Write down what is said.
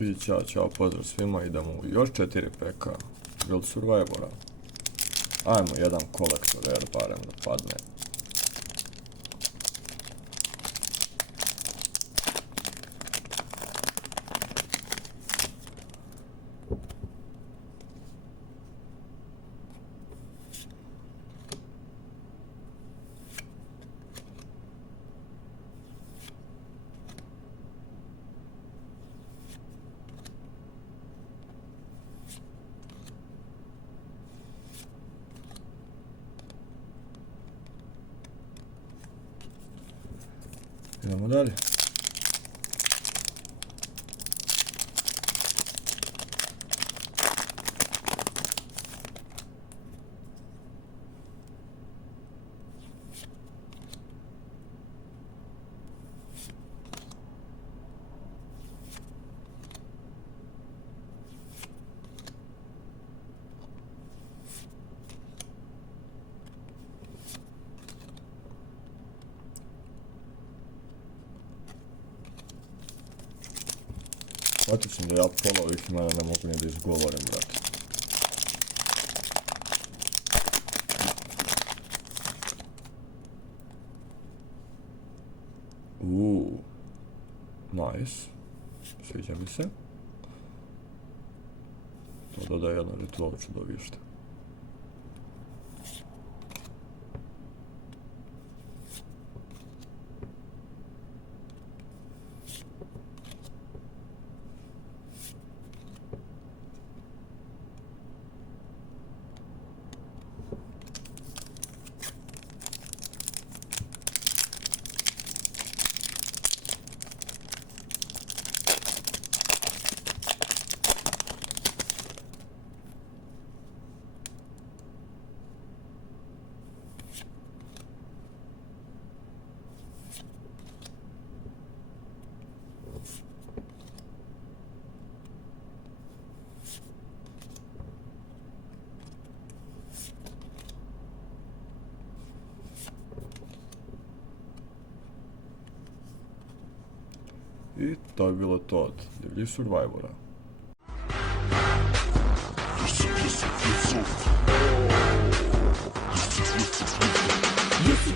I ćao, pozdrav svima, idemo u još 4 PK Build Survivora. Ajmo jedan kolektor jer barem da padne. Idemo dalje. Shvatio sam da ja pola ovih imena ne mogu ni da izgovorim, brate. Nice. Sviđa mi se. To dodaje jedno ritual čudovište. I to je bilo to od Divljih Survivora. Yes,